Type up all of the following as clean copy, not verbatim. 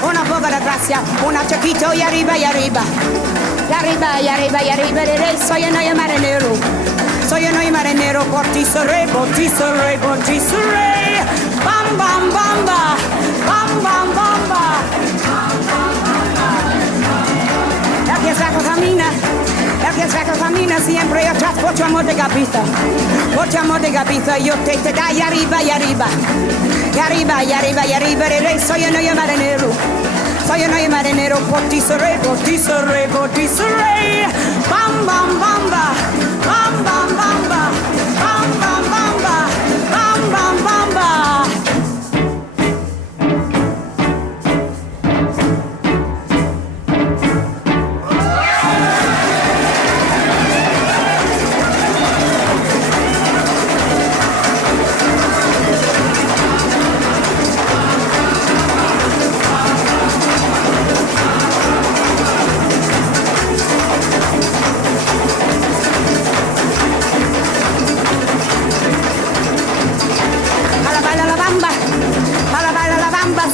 Una poca de gracia, una chiquito y arriba, y arriba. Y arriba, y arriba, y arriba, soy un hoyo marinero. Soy un hoyo marinero, por ti seré, por ti seré, por ti seré. Bam, bam, bamba, bam, bam, bamba. El que saco camina, siempre atrás por tu amor de cabeza. Por tu amor de cabeza, yo te da y arriba, y arriba. Y arriba, y arriba, y arriba, soy un hoyo marinero. Soy un hoyo marinero, por ti seré, por ti seré, por ti seré. Bam, bam, bamba, bam, bam, bamba, bam, bam, bamba, bam, bam, bamba.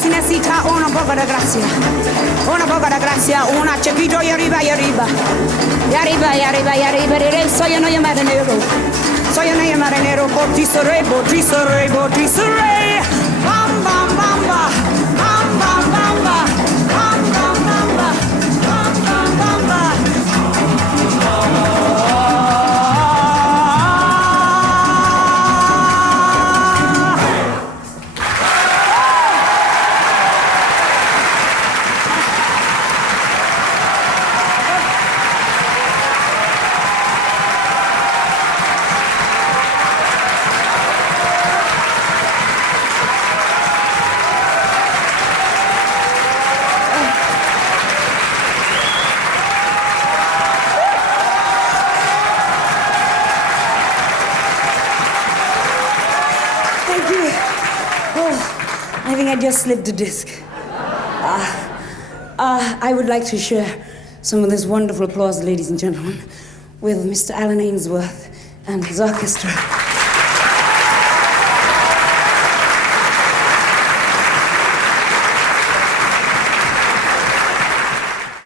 Si necesita un poco de gracia, una chiquito y arriba, y arriba. Y arriba, y arriba, y arriba, soy un hoyo marinero. Soy un hoyo marinero, por ti seré, por ti seré, por ti seré. Bam, bam, bamba, bam, bam, bamba, bam, bam, bamba, bam, bam, bamba. I think I just slipped a disc. I would like to share some of this wonderful applause, ladies and gentlemen, with Mr. Alan Ainsworth and his orchestra.